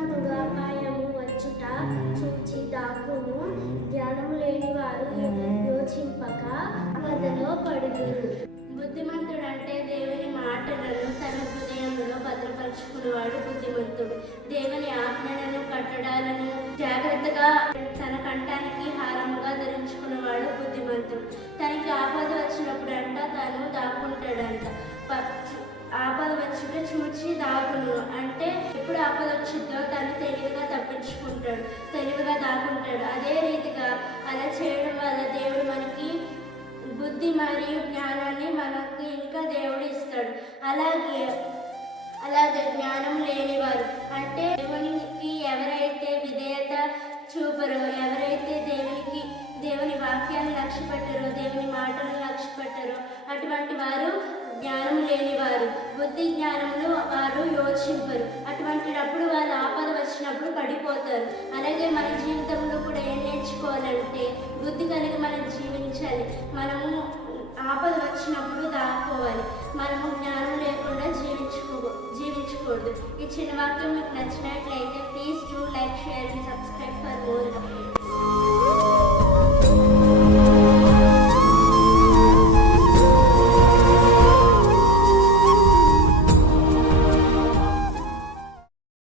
బుద్ధిమంతుడు అపాయము వచ్చుట చూచి దాక్కును, జ్ఞానము లేని వారు యోచింపక ఆపదలో పడుదురు. బుద్ధిమంతుడు అంటే దేవుని మాటలను తన హృదయంలో భద్రపరుచుకునేవాడు బుద్ధిమంతుడు. దేవుని ఆజ్ఞలను కట్టడాలను జాగ్రత్తగా తన కంఠానికి హారముగా ధరించుకునేవాడు బుద్ధిమంతుడు. తనకి ఆపద వచ్చినప్పుడు అంట తాను దాక్కుంటాడంట. ఆపద వచ్చుట చూచి దాగును అంటే ఎప్పుడు ఆపద వచ్చిందో తను తెలివిగా తప్పించుకుంటాడు, తెలివిగా దాక్కుంటాడు. అదే రీతిగా అలా చేయడం వల్ల దేవుడు మనకి బుద్ధి మరియు జ్ఞానాన్ని మనకు ఇంకా దేవుడు ఇస్తాడు. అలాగే జ్ఞానం లేనివారు అంటే దేవునికి ఎవరైతే విధేయత చూపరో, ఎవరైతే దేవుని వాక్యాన్ని లక్ష్య పెట్టరో, దేవుని మాటలను లక్ష్య పెట్టరో అటువంటి వారు జ్ఞానం లేనివారు. బుద్ధి జ్ఞానములు వారు యోచింపరు. అటువంటిప్పుడు వాళ్ళు ఆపద వచ్చినప్పుడు పడిపోతారు. అలాగే మన జీవితంలో కూడా ఏం నేర్చుకోవాలంటే బుద్ధి కలిగి మనం జీవించాలి. మనము ఆపద వచ్చినప్పుడు దాక్కోవాలి. మనము జ్ఞానం లేకుండా జీవించకూడదు. ఈ చిన్న వాక్యం మీకు నచ్చినట్లయితే please do like, share and subscribe.